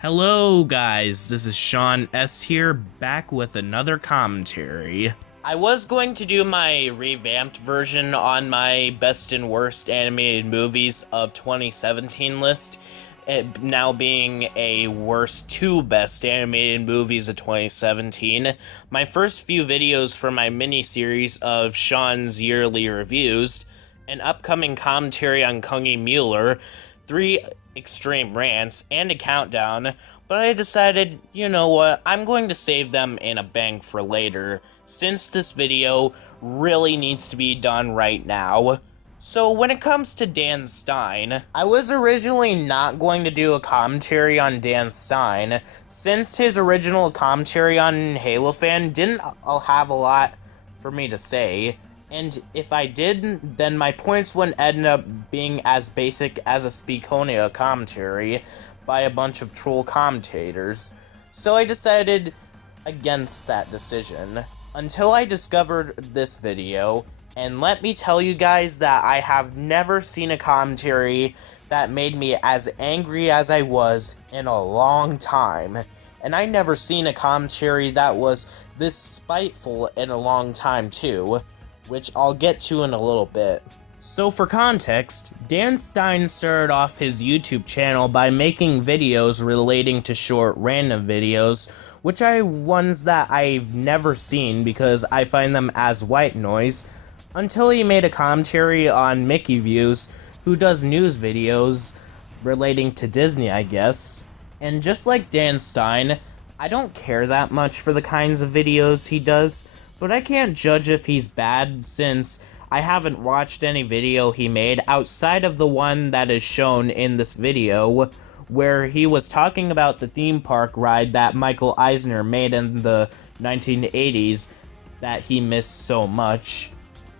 Hello guys, this is Sean S here, back with another commentary. I was going to do my revamped version on my best and worst animated movies of 2017 list, it now being a worst 2 best animated movies of 2017. My first few videos for my mini-series of Sean's yearly reviews, an upcoming commentary on Muller, 3 extreme rants, and a countdown, but I decided, you know what, I'm going to save them in a bank for later, since this video really needs to be done right now. So when it comes to Dan Stein, I was originally not going to do a commentary on Dan Stein, since his original commentary on Halo Fan didn't have a lot for me to say. And if I did, then my points wouldn't end up being as basic as a Speakonia commentary by a bunch of troll commentators. So I decided against that decision, until I discovered this video, and let me tell you guys that I have never seen a commentary that made me as angry as I was in a long time. And I never seen a commentary that was this spiteful in a long time too, which I'll get to in a little bit. So for context, Dan Stein started off his YouTube channel by making videos relating to short random videos, which are ones that I've never seen because I find them as white noise, until he made a commentary on Mickey Views, who does news videos relating to Disney, I guess. And just like Dan Stein, I don't care that much for the kinds of videos he does, but I can't judge if he's bad since I haven't watched any video he made outside of the one that is shown in this video, where he was talking about the theme park ride that Michael Eisner made in the 1980s that he missed so much.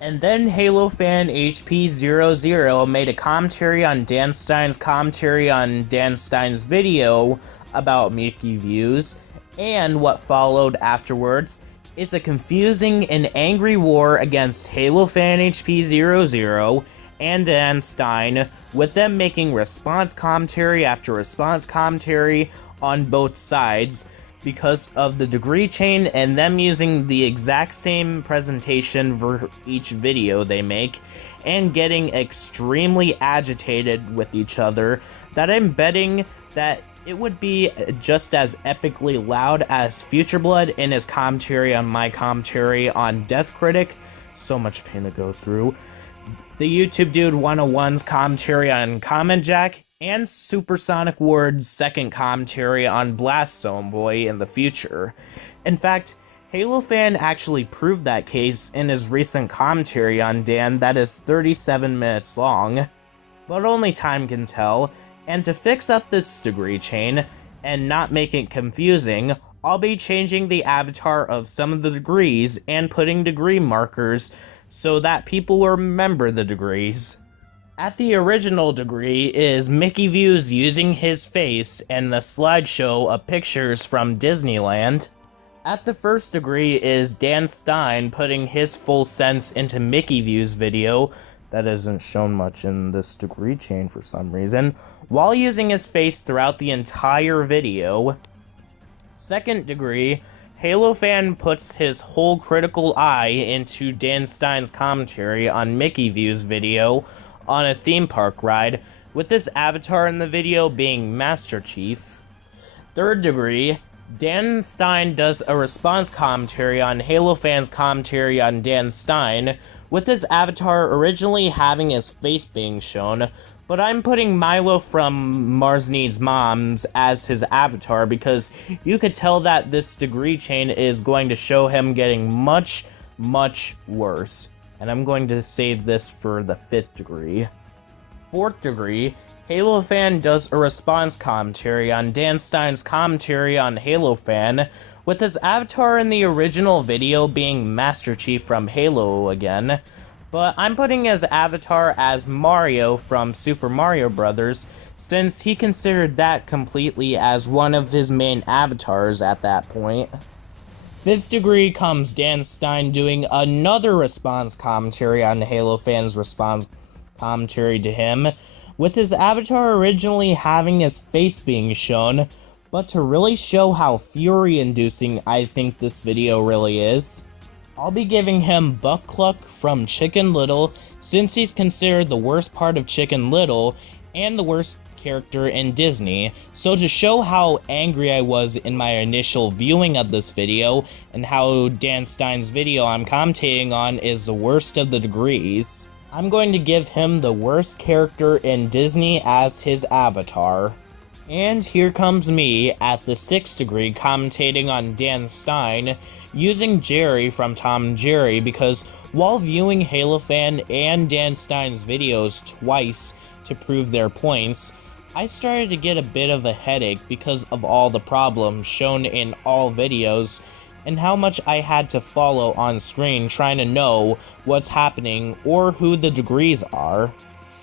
And then Halo fan HP00 made a commentary on Dan Stein's commentary on Dan Stein's video about Mickey Views, and what followed afterwards is a confusing and angry war against Halo fan HP00 and Dan Stein, with them making response commentary after response commentary on both sides because of the degree chain and them using the exact same presentation for each video they make and getting extremely agitated with each other, that I'm betting that it would be just as epically loud as Futureblood in his commentary on my commentary on Death Critic. So much pain to go through. The YouTube Dude 101's commentary on Comment Jack, and Supersonic Ward's second commentary on Blast Zone Boy in the future. In fact, Halo Fan actually proved that case in his recent commentary on Dan that is 37 minutes long. But only time can tell. And to fix up this degree chain, and not make it confusing, I'll be changing the avatar of some of the degrees and putting degree markers so that people will remember the degrees. At the original degree is Mickey Views using his face and the slideshow of pictures from Disneyland. At the first degree is Dan Stein putting his full sense into Mickey Views video, that isn't shown much in this degree chain for some reason, while using his face throughout the entire video. Second degree, Halo Fan puts his whole critical eye into Dan Stein's commentary on Mickey Views video on a theme park ride, with this avatar in the video being Master Chief. Third degree, Dan Stein does a response commentary on Halo Fan's commentary on Dan Stein, with his avatar originally having his face being shown, But I'm putting Milo from Mars Needs Moms as his avatar because you could tell that this degree chain is going to show him getting much, much worse. And I'm going to save this for the 5th degree. 4th degree, Halo Fan does a response commentary on Dan Stein's commentary on Halo Fan, with his avatar in the original video being Master Chief from Halo again. But I'm putting his avatar as Mario from Super Mario Bros. Since he considered that completely as one of his main avatars at that point. 5th degree comes Dan Stein doing another response commentary on Halo Fan's response commentary to him, with his avatar originally having his face being shown, but to really show how fury-inducing I think this video really is, I'll be giving him Buck Cluck from Chicken Little, since he's considered the worst part of Chicken Little and the worst character in Disney. So to show how angry I was in my initial viewing of this video, and how Dan Stein's video I'm commentating on is the worst of the degrees, I'm going to give him the worst character in Disney as his avatar. And here comes me at the 6th degree commentating on Dan Stein, using Jerry from Tom and Jerry, because while viewing Halo Fan and Dan Stein's videos twice to prove their points, I started to get a bit of a headache because of all the problems shown in all videos, and how much I had to follow on screen trying to know what's happening or who the degrees are.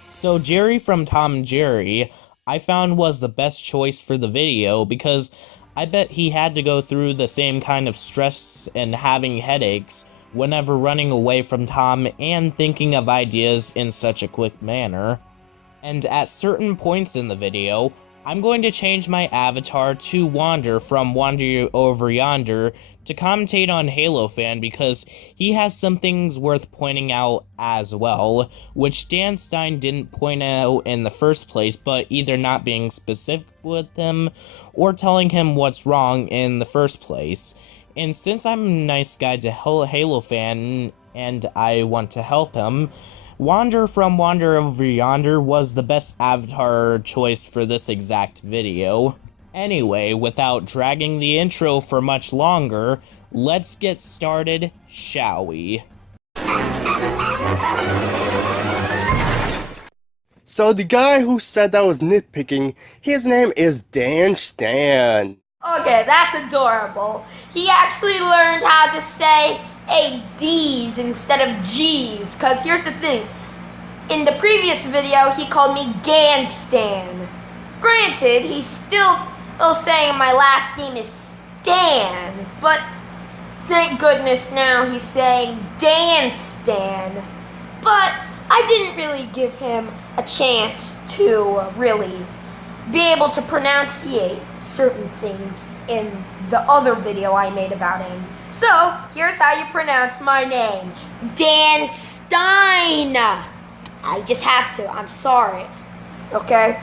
So Jerry from Tom and Jerry, I found was the best choice for the video because I bet he had to go through the same kind of stress and having headaches whenever running away from Tom and thinking of ideas in such a quick manner. And at certain points in the video, I'm going to change my avatar to Wander from Wander Over Yonder to commentate on Halo Fan because he has some things worth pointing out as well, which Dan Stein didn't point out in the first place, but either not being specific with him or telling him what's wrong in the first place. And since I'm a nice guy to Halo Fan and I want to help him, Wander from Wander Over Yonder was the best avatar choice for this exact video. Anyway, without dragging the intro for much longer, let's get started, shall we? So the guy who said that was nitpicking, his name is Dan Stan. Okay, that's adorable. He actually learned how to say D's instead of G's, because here's the thing. In the previous video, he called me Ganstan. Granted, he's still saying my last name is Stan, but thank goodness now he's saying Dan Stan. But I didn't really give him a chance to really be able to pronunciate certain things in the other video I made about him. So, here's how you pronounce my name. Dan Stein. I just have to. I'm sorry. Okay?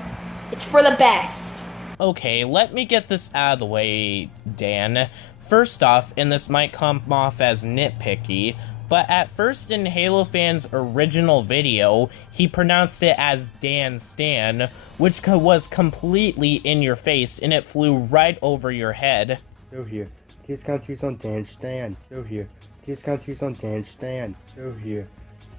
It's for the best. Okay, let me get this out of the way, Dan. First off, and this might come off as nitpicky, but at first in Halo Fan's original video, he pronounced it as Dan Stan, which was completely in your face, and it flew right over your head. Go here. Kids countries on Dan Stan. Go here. Kids countries on Dan Stan. Go here.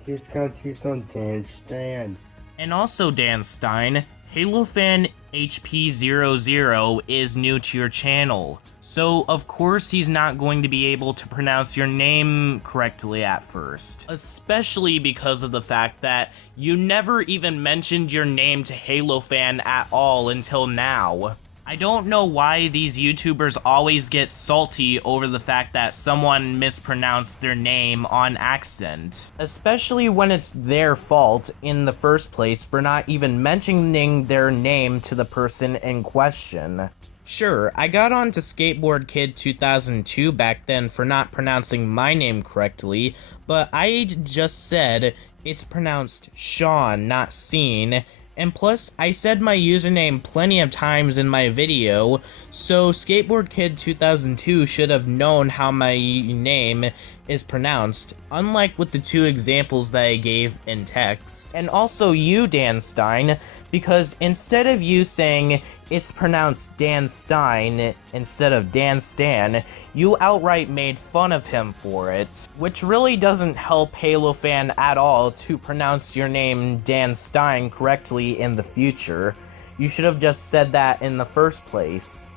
Kids countries on Dan Stan. And also, Dan Stein, Halo Fan HP00 is new to your channel, so of course he's not going to be able to pronounce your name correctly at first. Especially because of the fact that you never even mentioned your name to Halo Fan at all until now. I don't know why these YouTubers always get salty over the fact that someone mispronounced their name on accident. Especially when it's their fault in the first place for not even mentioning their name to the person in question. Sure, I got on to Skateboard Kid 2002 back then for not pronouncing my name correctly, but I just said it's pronounced Sean, not Cian. And plus, I said my username plenty of times in my video, so Skateboard Kid 2002 should have known how my name is pronounced, unlike with the two examples that I gave in text. And also you, Dan Stein, because instead of you saying it's pronounced Dan Stein instead of Dan Stan, you outright made fun of him for it, which really doesn't help Halo fan at all to pronounce your name Dan Stein correctly in the future. You should have just said that in the first place.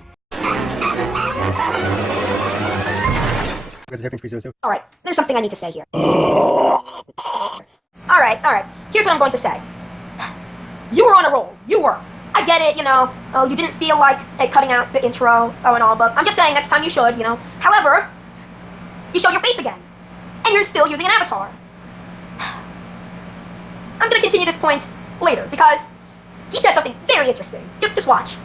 Alright, there's something I need to say here. Alright. Here's what I'm going to say. You were on a roll. You were. I get it, oh, you didn't feel like cutting out the intro, and all, but I'm just saying next time you should, However, you showed your face again. And you're still using an avatar. I'm gonna continue this point later, because he says something very interesting. Just watch.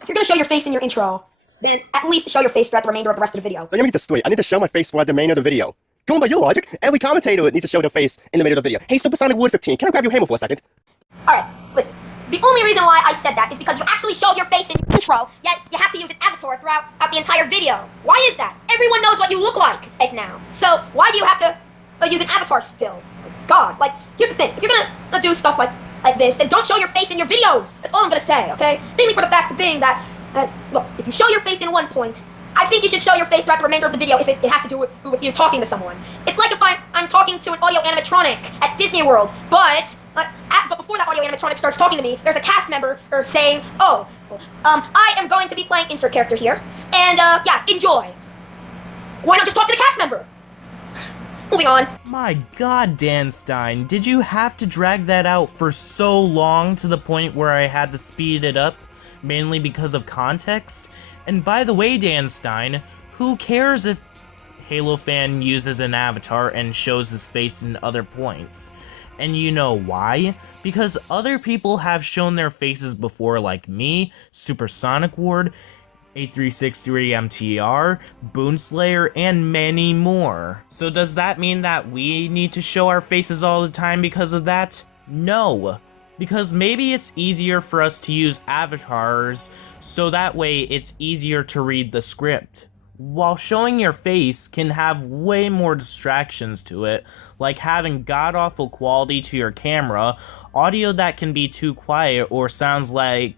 If you're gonna show your face in your intro, then at least show your face throughout the remainder of the rest of the video. Don't you need to straight. I need to show my face throughout the remainder of the video. Going by your logic, every commentator needs to show their face in the middle of the video. Hey, Supersonic Wood 15, can I grab your hammer for a second? Alright, listen. The only reason why I said that is because you actually showed your face in your intro, yet you have to use an avatar throughout the entire video. Why is that? Everyone knows what you look like right now. So why do you have to use an avatar still? God, here's the thing. If you're gonna do stuff like this, then don't show your face in your videos. That's all I'm gonna say, okay? Mainly for the fact of being that, look, if you show your face in one point, I think you should show your face throughout the remainder of the video if it has to do with you talking to someone. It's like if I'm talking to an audio animatronic at Disney World, but before that audio animatronic starts talking to me, there's a cast member saying, oh, I am going to be playing insert character here, and yeah, enjoy. Why not just talk to the cast member? Moving on. My god, Dan Stein, did you have to drag that out for so long to the point where I had to speed it up, mainly because of context? And by the way, Dan Stein, who cares if Halo fan uses an avatar and shows his face in other points? And you know why? Because other people have shown their faces before, like me, Supersonic Ward, 8363MTR, Boonslayer, and many more. So does that mean that we need to show our faces all the time because of that? No. Because maybe it's easier for us to use avatars, so that way it's easier to read the script. While showing your face can have way more distractions to it, like having god-awful quality to your camera, audio that can be too quiet or sounds like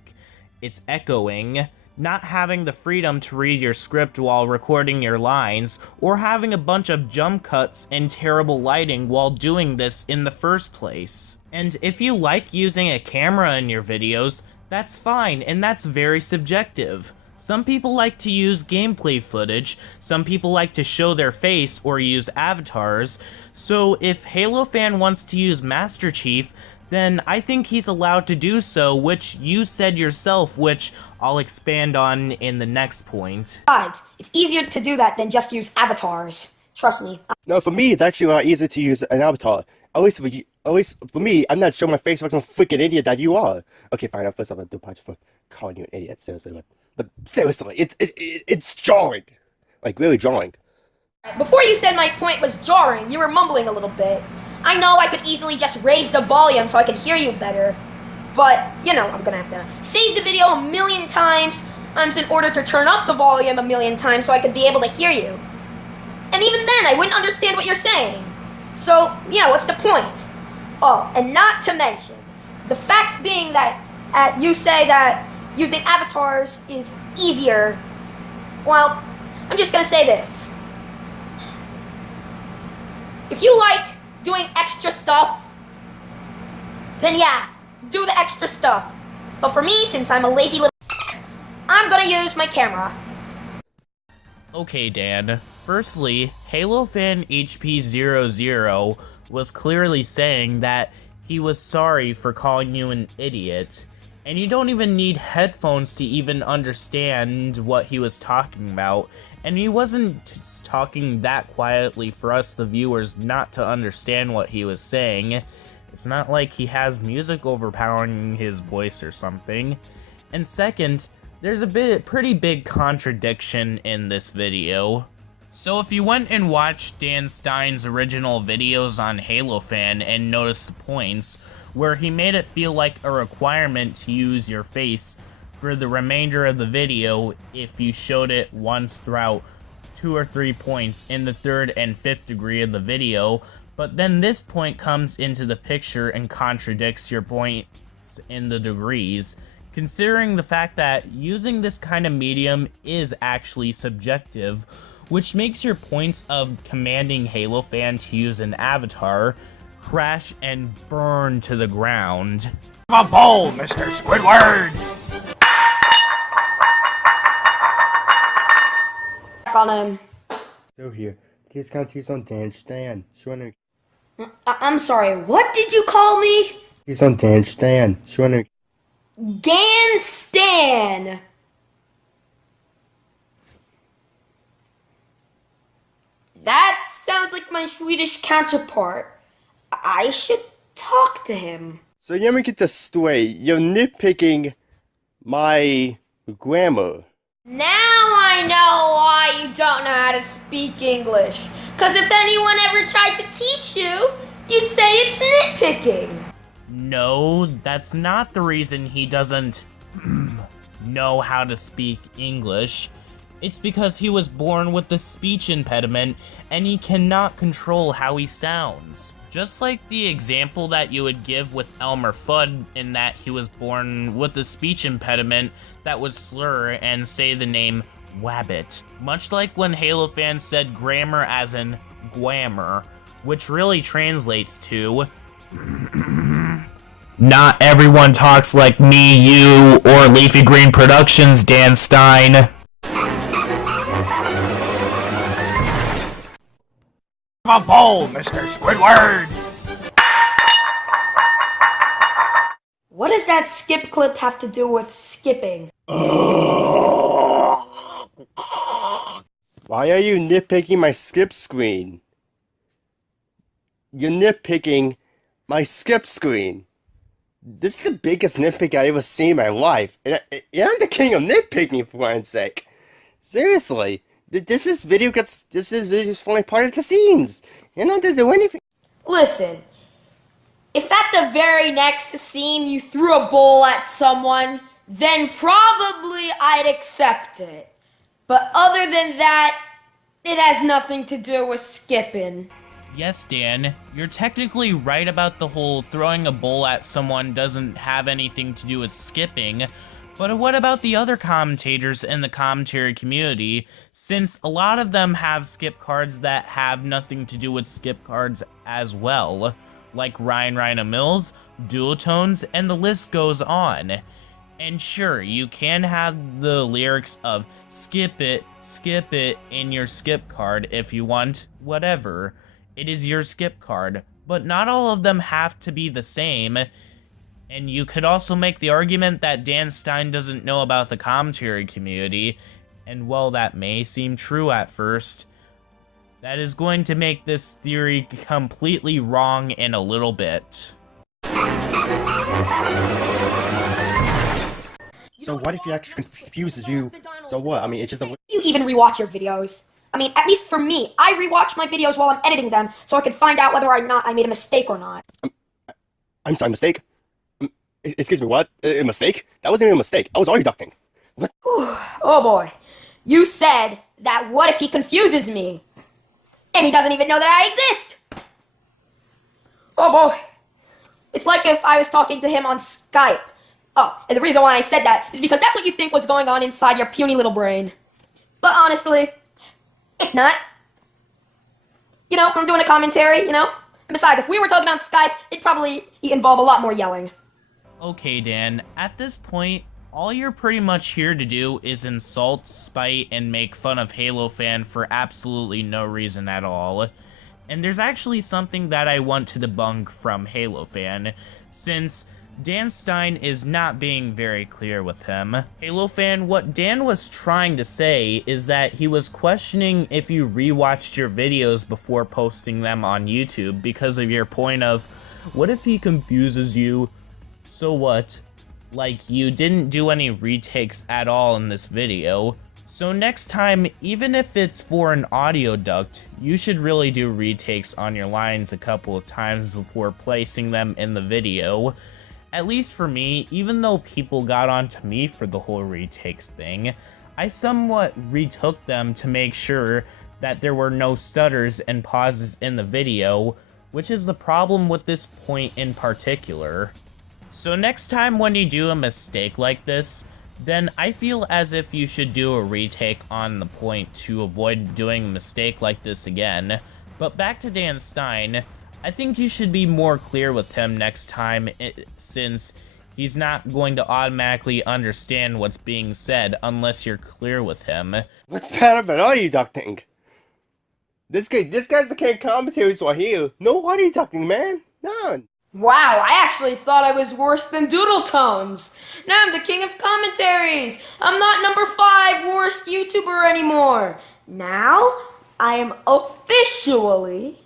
it's echoing, not having the freedom to read your script while recording your lines, or having a bunch of jump cuts and terrible lighting while doing this in the first place. And if you like using a camera in your videos, that's fine, and that's very subjective. Some people like to use gameplay footage, some people like to show their face or use avatars, so if Halo fan wants to use Master Chief, then I think he's allowed to do so, which you said yourself, which I'll expand on in the next point. Besides, it's easier to do that than just use avatars. Trust me. No, for me, it's actually a lot easier to use an avatar. At least for me, I'm not showing my face like some freaking idiot that you are. Okay, fine, first I'm gonna do punch for calling you an idiot, seriously. But seriously, it's jarring. Like, really jarring. Before you said my point was jarring, you were mumbling a little bit. I know I could easily just raise the volume so I could hear you better, but, I'm gonna have to save the video a million times in order to turn up the volume a million times so I could be able to hear you. And even then, I wouldn't understand what you're saying. So, what's the point? Oh, and not to mention, the fact being that you say that using avatars is easier, well, I'm just gonna say this. If you like doing extra stuff, then yeah, do the extra stuff. But for me, since I'm a lazy little I'm gonna use my camera. Okay, Dan. Firstly, Halo fan HP00 was clearly saying that he was sorry for calling you an idiot, and you don't even need headphones to even understand what he was talking about, and he wasn't talking that quietly for us, the viewers, not to understand what he was saying. It's not like he has music overpowering his voice or something. And second, there's a pretty big contradiction in this video. So if you went and watched Dan Stein's original videos on Halo fan and noticed the points, where he made it feel like a requirement to use your face for the remainder of the video if you showed it once throughout 2 or 3 points in the 3rd and 5th degree of the video, but then this point comes into the picture and contradicts your points in the degrees, considering the fact that using this kind of medium is actually subjective, which makes your points of commanding Halo fan to use an avatar crash and burn to the ground. A bowl, Mr. Squidward! On him. So here, here's commentaries on Dan Stan. I'm sorry, what did you call me? He's on Dan Stan. Gan Stan. That sounds like my Swedish counterpart. I should talk to him. So let me get this straight. You're nitpicking my grammar. Now I know why you don't know how to speak English. Because if anyone ever tried to teach you, you'd say it's nitpicking. No, that's not the reason he doesn't know how to speak English. It's because he was born with the speech impediment and he cannot control how he sounds. Just like the example that you would give with Elmer Fudd in that he was born with the speech impediment that would slur and say the name Wabbit. Much like when Halo fans said grammar as in gwammer, which really translates to not everyone talks like me, you, or Leafy Green Productions, Dan Stein. A bowl, Mr. Squidward! What does that skip clip have to do with skipping? Why are you nitpicking my skip screen? You're nitpicking my skip screen. This is the biggest nitpick I've ever seen in my life. And I'm the king of nitpicking, for one's sake. Seriously. This is video only part of the scenes. You don't have to do anything. Listen, if at the very next scene you threw a bowl at someone, then probably I'd accept it. But other than that, it has nothing to do with skipping. Yes, Dan, you're technically right about the whole throwing a bowl at someone doesn't have anything to do with skipping, but what about the other commentators in the commentary community, since a lot of them have skip cards that have nothing to do with skip cards as well, like Ryan Mills, Duotones, and the list goes on. And sure, you can have the lyrics of skip it in your skip card if you want, whatever. It is your skip card, but not all of them have to be the same. And you could also make the argument that Dan Stein doesn't know about the commentary community, and while that may seem true at first, that is going to make this theory completely wrong in a little bit. So what if he actually confuses you? So what? I mean, it's just a... You even rewatch your videos. I mean, at least for me, I rewatch my videos while I'm editing them so I can find out whether or not I made a mistake or not. I'm sorry, mistake? Excuse me, what? A mistake? That wasn't even a mistake. I was already ducting. What? Oh boy. You said that what if he confuses me? And he doesn't even know that I exist. Oh boy. It's like if I was talking to him on Skype. Oh, and the reason why I said that is because that's what you think was going on inside your puny little brain. But honestly, it's not. You know, I'm doing a commentary, you know? And besides, if we were talking on Skype, it'd probably involve a lot more yelling. Okay, Dan, at this point, all you're pretty much here to do is insult, spite, and make fun of Halo fan for absolutely no reason at all. And there's actually something that I want to debunk from Halo fan, since Dan Stein is not being very clear with him. Halo fan, what Dan was trying to say is that he was questioning if you rewatched your videos before posting them on YouTube because of your point of, what if he confuses you? So what? Like, you didn't do any retakes at all in this video. So next time, even if it's for an audio duct, you should really do retakes on your lines a couple of times before placing them in the video. At least for me, even though people got onto me for the whole retakes thing, I somewhat retook them to make sure that there were no stutters and pauses in the video, which is the problem with this point in particular. So next time when you do a mistake like this, then I feel as if you should do a retake on the point to avoid doing a mistake like this again. But back to Dan Stein, I think you should be more clear with him next time, since he's not going to automatically understand what's being said unless you're clear with him. What's bad about audio ducting? This guy's the king of commentaries right here. No audio ducting, man. None. Wow, I actually thought I was worse than Doodle Tones. Now I'm the king of commentaries. I'm not number 5 worst YouTuber anymore. Now I am officially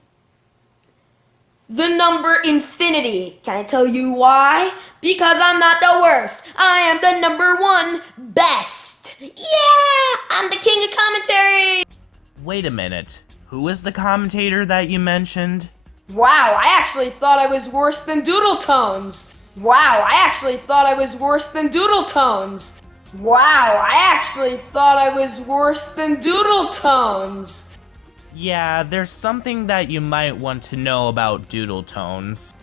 the number infinity. Can I tell you why? Because I'm not the worst. I am the number 1 best. Yeah, I'm the king of commentaries. Wait a minute. Who is the commentator that you mentioned? Wow, I actually thought I was worse than Doodle Tones. Wow, I actually thought I was worse than Doodle Tones. Wow, I actually thought I was worse than Doodle Tones. Yeah, there's something that you might want to know about Doodle Tones.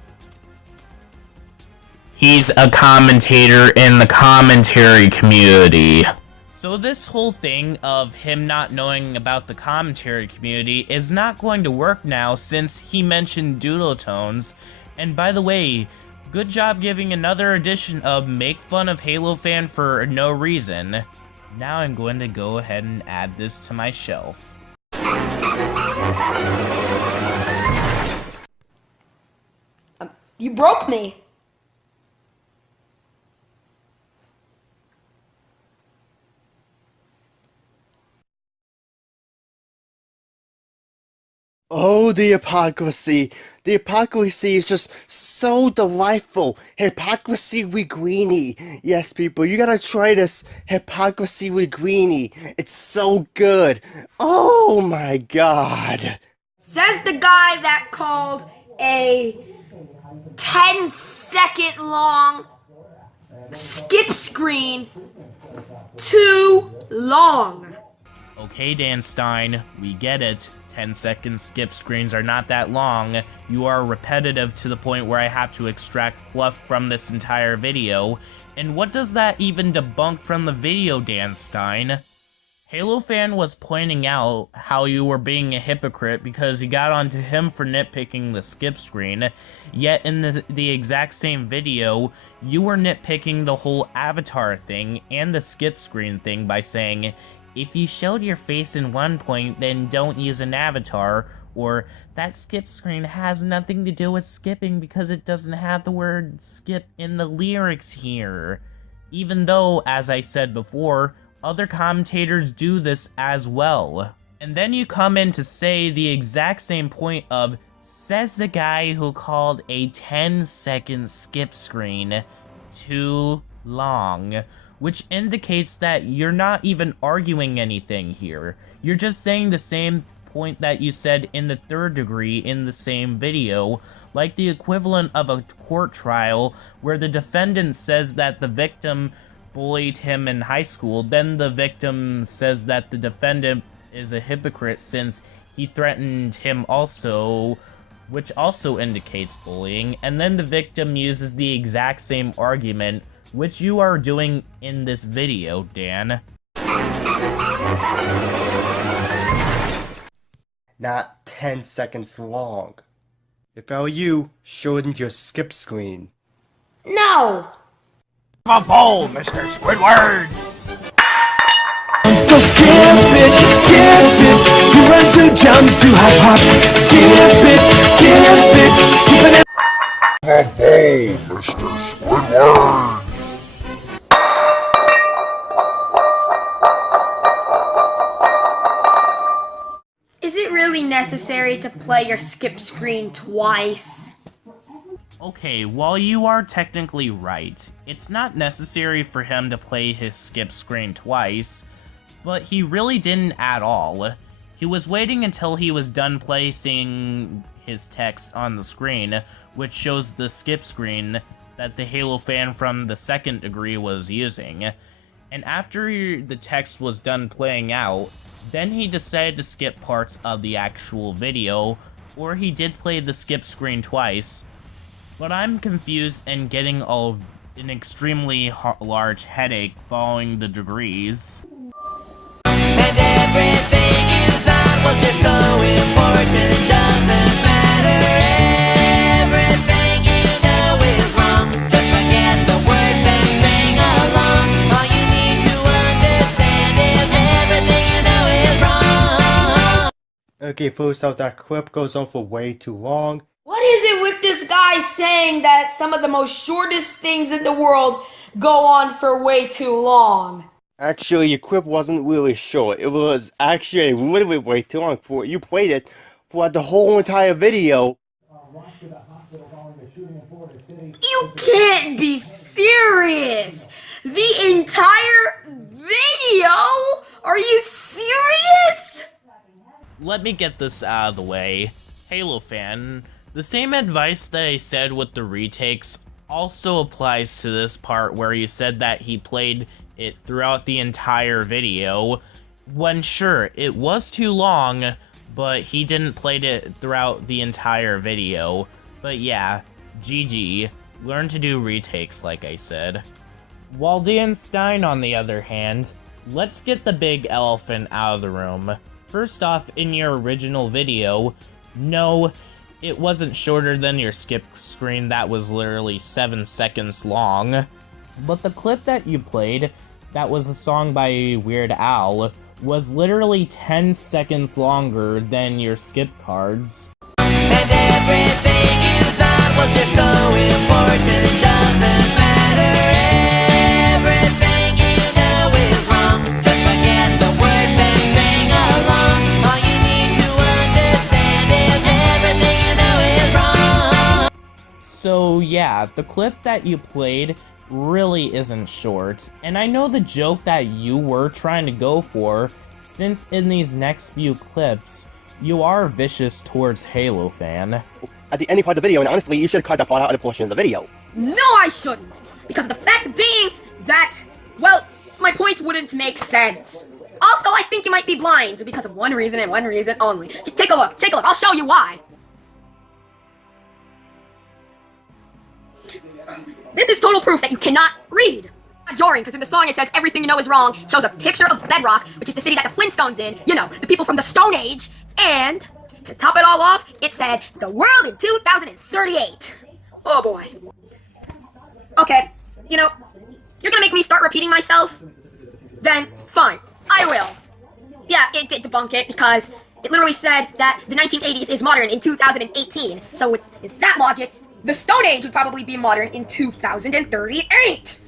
He's a commentator in the commentary community. So this whole thing of him not knowing about the commentary community is not going to work now since he mentioned Doodle Tones. And by the way, good job giving another edition of Make Fun of Halo Fan for no reason. Now I'm going to go ahead and add this to my shelf. You broke me. Oh, the hypocrisy. The hypocrisy is just so delightful. Hypocrisy with greenie. Yes, people, you gotta try this hypocrisy with greenie. It's so good. Oh my god. Says the guy that called a 10-second long skip screen too long. Okay, Dan Stein, we get it. 10-second skip screens are not that long. You are repetitive to the point where I have to extract fluff from this entire video. And what does that even debunk from the video, Dan Stein? Halo Fan was pointing out how you were being a hypocrite because you got onto him for nitpicking the skip screen, yet in the exact same video, you were nitpicking the whole avatar thing and the skip screen thing by saying, if you showed your face in one point, then don't use an avatar, or that skip screen has nothing to do with skipping because it doesn't have the word skip in the lyrics here. Even though, as I said before, other commentators do this as well. And then you come in to say the exact same point of, says the guy who called a 10-second skip screen too long. Which indicates that you're not even arguing anything here. You're just saying the same point that you said in the third degree in the same video, like the equivalent of a court trial where the defendant says that the victim bullied him in high school, then the victim says that the defendant is a hypocrite since he threatened him also, which also indicates bullying, and then the victim uses the exact same argument, which you are doing in this video, Dan. Not 10 seconds long. If I were you, show it in your skip screen. No! A bowl, Mr. Squidward! So skip it, you run to jump to hop hop. Skip it, skip it. A bowl, Mr. Squidward! Is it really necessary to play your skip screen twice? Okay, while you are technically right, it's not necessary for him to play his skip screen twice, but he really didn't at all. He was waiting until he was done placing his text on the screen, which shows the skip screen that the Halo Fan from the second degree was using. and after the text was done playing out, then he decided to skip parts of the actual video, or he did play the skip screen twice, but I'm confused and getting an extremely large headache following the degrees. And everything you thought was just so important doesn't matter. Everything you know is wrong. Just forget the words and sing along. All you need to understand is everything you know is wrong. Okay, first off, that clip goes on for way too long. What is it with this guy saying that some of the most shortest things in the world go on for way too long? Actually, your clip wasn't really short. It was actually a little bit way too long for you played it for the whole entire video. You can't be serious! The entire video? Are you serious? Let me get this out of the way. Halo fan, the same advice that I said with the retakes also applies to this part where you said that he played it throughout the entire video, when sure, it was too long, but he didn't play it throughout the entire video. But yeah, GG, learn to do retakes like I said. While Dan Stein, on the other hand, let's get the big elephant out of the room. First off, in your original video, no, it wasn't shorter than your skip screen that was literally 7 seconds long. But the clip that you played, that was a song by Weird Al, was literally 10 seconds longer than your skip cards. And everything you thought was just so important doesn't matter. Everything you know is wrong. Just forget the words and sing along. All you need to understand is everything you know is wrong. So yeah, the clip that you played really isn't short, and I know the joke that you were trying to go for, since in these next few clips, you are vicious towards Halo fan. At the ending part of the video, and honestly, you should have cut that part out of the portion of the video. No, I shouldn't! Because the fact being that, well, my points wouldn't make sense. Also, I think you might be blind because of one reason and one reason only. Just take a look, I'll show you why. This is total proof that you cannot read. Not jarring, because in the song it says everything you know is wrong, shows a picture of Bedrock, which is the city that the Flintstones in, you know, the people from the Stone Age, and to top it all off, it said the world in 2038. Oh boy. Okay, you know, you're gonna make me start repeating myself? Then, fine, I will. Yeah, it did debunk it, because it literally said that the 1980s is modern in 2018, so with that logic, the Stone Age would probably be modern in 2038!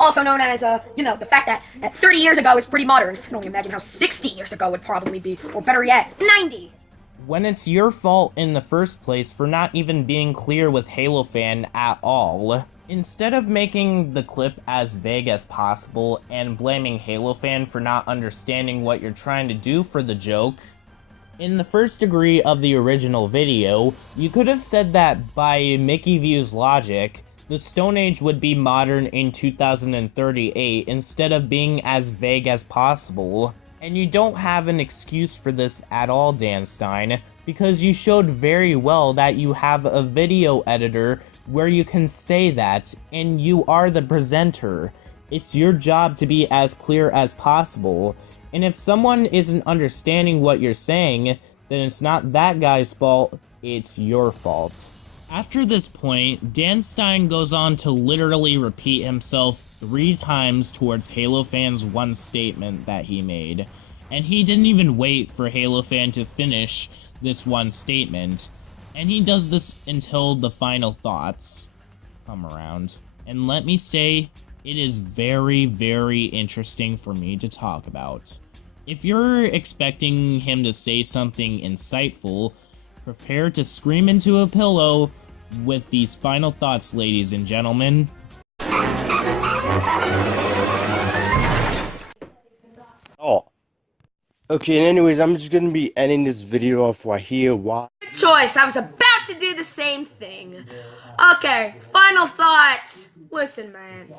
Also known as, you know, the fact that 30 years ago is pretty modern. I can only imagine how 60 years ago would probably be, or better yet, 90! When it's your fault in the first place for not even being clear with Halo fan at all. Instead of making the clip as vague as possible and blaming Halo fan for not understanding what you're trying to do for the joke, in the first degree of the original video, you could have said that by Mickey View's logic, the Stone Age would be modern in 2038 instead of being as vague as possible. And you don't have an excuse for this at all, Dan Stein, because you showed very well that you have a video editor where you can say that, and you are the presenter. It's your job to be as clear as possible. And if someone isn't understanding what you're saying, then it's not that guy's fault, it's your fault. After this point, Dan Stein goes on to literally repeat himself 3 times towards Halo fan's one statement that he made. And he didn't even wait for Halo fan to finish this one statement. And he does this until the final thoughts come around. And let me say, it is very, very interesting for me to talk about. If you're expecting him to say something insightful, prepare to scream into a pillow with these final thoughts, ladies and gentlemen. Oh. Okay, and anyways, I'm just gonna be ending this video off right here. Why? Good choice, I was about to do the same thing. Okay, final thoughts. Listen, man.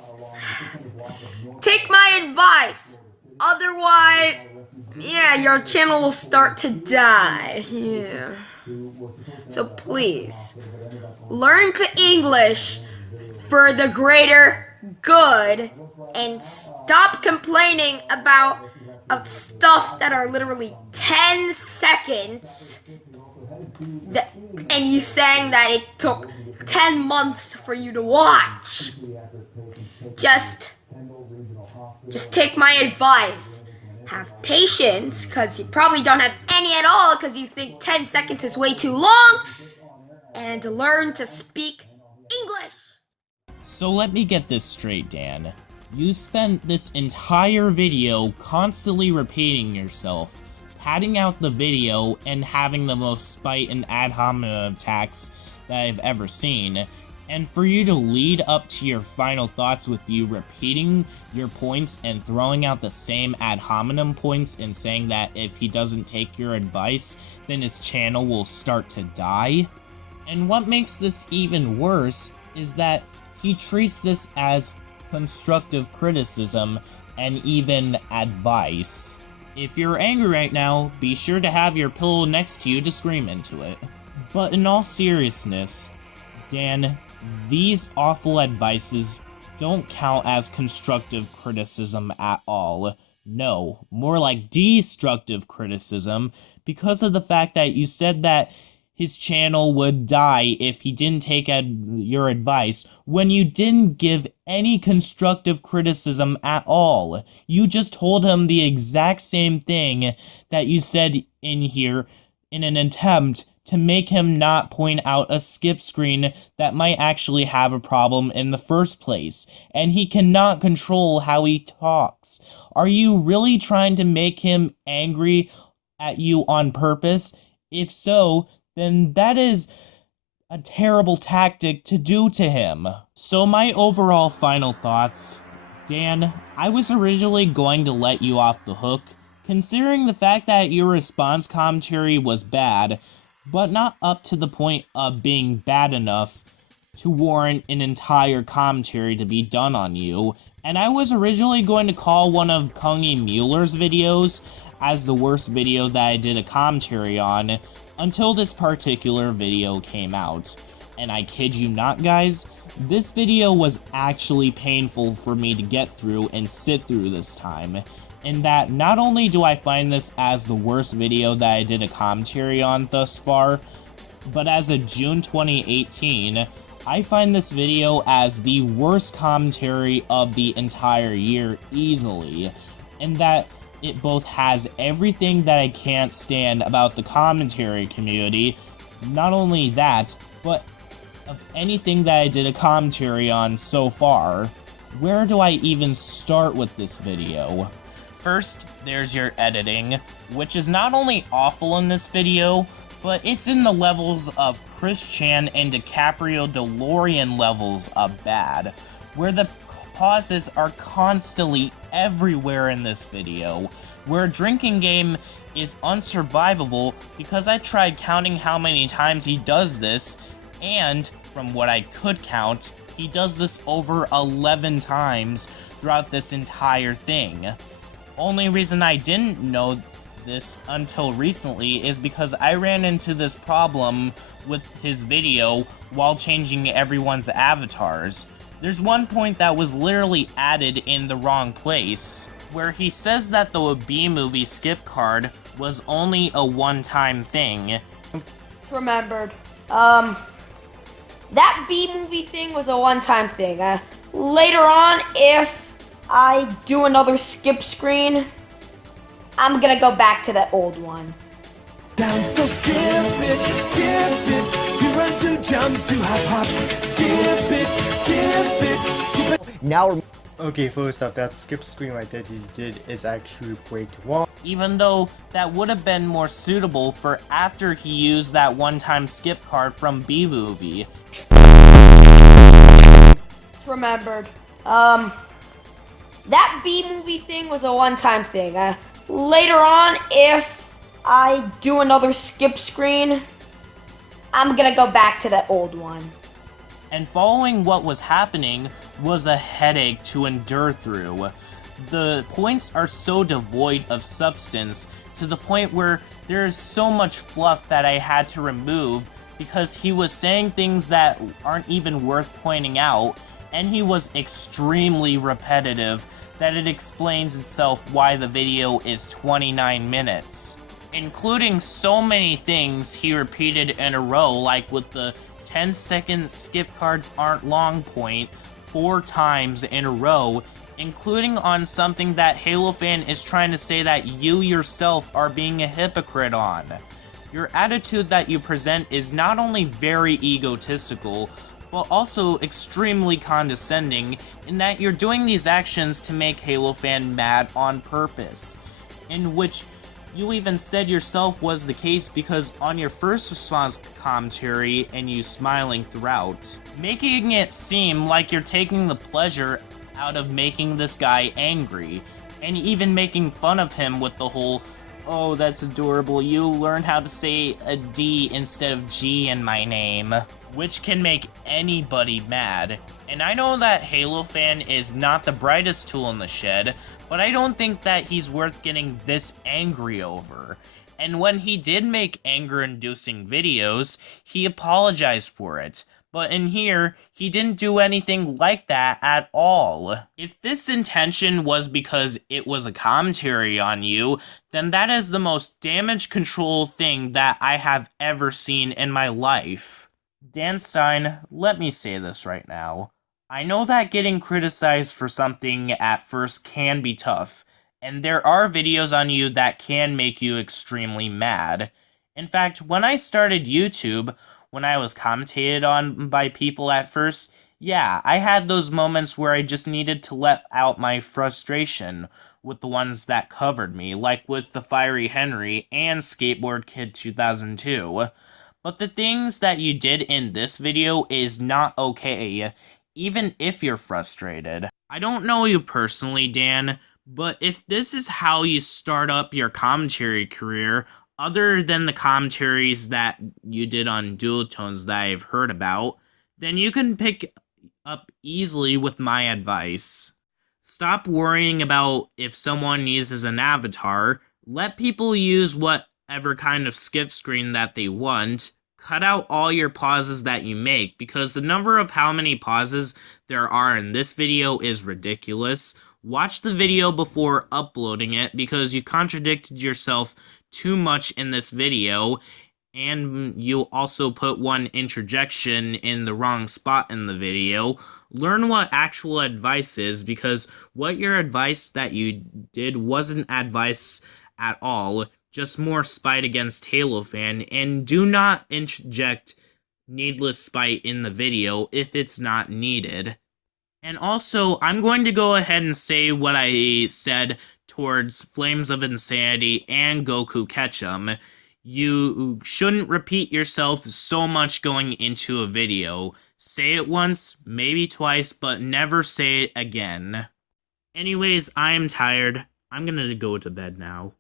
Take my advice. Otherwise, yeah, your channel will start to die. Yeah. So please, learn to English for the greater good and stop complaining about stuff that are literally 10 seconds and you saying that it took 10 months for you to watch. Just take my advice. Have patience, because you probably don't have any at all because you think 10 seconds is way too long, and learn to speak English. So let me get this straight, Dan. You spent this entire video constantly repeating yourself, padding out the video, and having the most spite and ad hominem attacks that I've ever seen, and for you to lead up to your final thoughts with you repeating your points and throwing out the same ad hominem points and saying that if he doesn't take your advice, then his channel will start to die. And what makes this even worse is that he treats this as constructive criticism and even advice. If you're angry right now, be sure to have your pillow next to you to scream into it. But in all seriousness, Dan, these awful advices don't count as constructive criticism at all. No, more like destructive criticism because of the fact that you said that his channel would die if he didn't take your advice when you didn't give any constructive criticism at all. You just told him the exact same thing that you said in here in an attempt to make him not point out a skip screen that might actually have a problem in the first place, and he cannot control how he talks. Are you really trying to make him angry at you on purpose? If so, then that is a terrible tactic to do to him. So my overall final thoughts, Dan, I was originally going to let you off the hook, considering the fact that your response commentary was bad, but not up to the point of being bad enough to warrant an entire commentary to be done on you. And I was originally going to call one of Kongi Muller's videos as the worst video that I did a commentary on, until this particular video came out. And I kid you not, guys, this video was actually painful for me to get through and sit through this time. In that, not only do I find this as the worst video that I did a commentary on thus far, but as of June 2018, I find this video as the worst commentary of the entire year easily, in that it both has everything that I can't stand about the commentary community. Not only that, but of anything that I did a commentary on so far. Where do I even start with this video? First, there's your editing, which is not only awful in this video, but it's in the levels of Chris Cian and DiCaprio DeLorean levels of bad, where the pauses are constantly everywhere in this video, where a drinking game is unsurvivable because I tried counting how many times he does this, and from what I could count, he does this over 11 times throughout this entire thing. Only reason I didn't know this until recently is because I ran into this problem with his video while changing everyone's avatars. There's one point that was literally added in the wrong place, where he says that the B-movie skip card was only a one-time thing. Remembered. That B-movie thing was a one-time thing. Later on, if I do another skip screen, I'm gonna go back to that old one. Down, so skip it, to run, to jump, to hop, hop. Skip it, skip it. Now we're... Okay, first off, that skip screen right there you did is actually way too long. Even though that would have been more suitable for after he used that one-time skip card from B-movie. Remembered. That B-movie thing was a one-time thing. Later on, if I do another skip screen, I'm gonna go back to that old one. and following what was happening was a headache to endure through. The points are so devoid of substance to the point where there is so much fluff that I had to remove because he was saying things that aren't even worth pointing out, and he was extremely repetitive that it explains itself why the video is 29 minutes. Including so many things he repeated in a row, like with the 10-second skip cards aren't long point 4 times in a row, including on something that Halo fan is trying to say that you yourself are being a hypocrite on. Your attitude that you present is not only very egotistical, but also extremely condescending in that you're doing these actions to make Halo fan mad on purpose, in which you even said yourself was the case because on your first response commentary and you smiling throughout, making it seem like you're taking the pleasure out of making this guy angry, and even making fun of him with the whole, "Oh, that's adorable, you learned how to say a D instead of G in my name," which can make anybody mad. And I know that Halo fan is not the brightest tool in the shed, but I don't think that he's worth getting this angry over. And when he did make anger-inducing videos, he apologized for it. But in here, he didn't do anything like that at all. If this intention was because it was a commentary on you, then that is the most damage control thing that I have ever seen in my life. Dan Stein, let me say this right now. I know that getting criticized for something at first can be tough, and there are videos on you that can make you extremely mad. In fact, when I started YouTube, when I was commentated on by people at first, yeah, I had those moments where I just needed to let out my frustration with the ones that covered me, like with the Fiery Henry and Skateboard Kid 2002. But the things that you did in this video is not okay, even if you're frustrated. I don't know you personally, Dan, but if this is how you start up your commentary career, other than the commentaries that you did on Dual Tones that I've heard about, then you can pick up easily with my advice. Stop worrying about if someone uses an avatar, let people use whatever kind of skip screen that they want. Cut out all your pauses that you make, because the number of how many pauses there are in this video is ridiculous. Watch the video before uploading it, because you contradicted yourself too much in this video, and you also put one interjection in the wrong spot in the video. Learn what actual advice is, because what your advice that you did wasn't advice at all, just more spite against Halo fan, and do not interject needless spite in the video if it's not needed. And also, I'm going to go ahead and say what I said towards Flames of Insanity and GOKU KETCHUM. You shouldn't repeat yourself so much going into a video. Say it once, maybe twice, but never say it again. Anyways, I'm tired. I'm gonna go to bed now.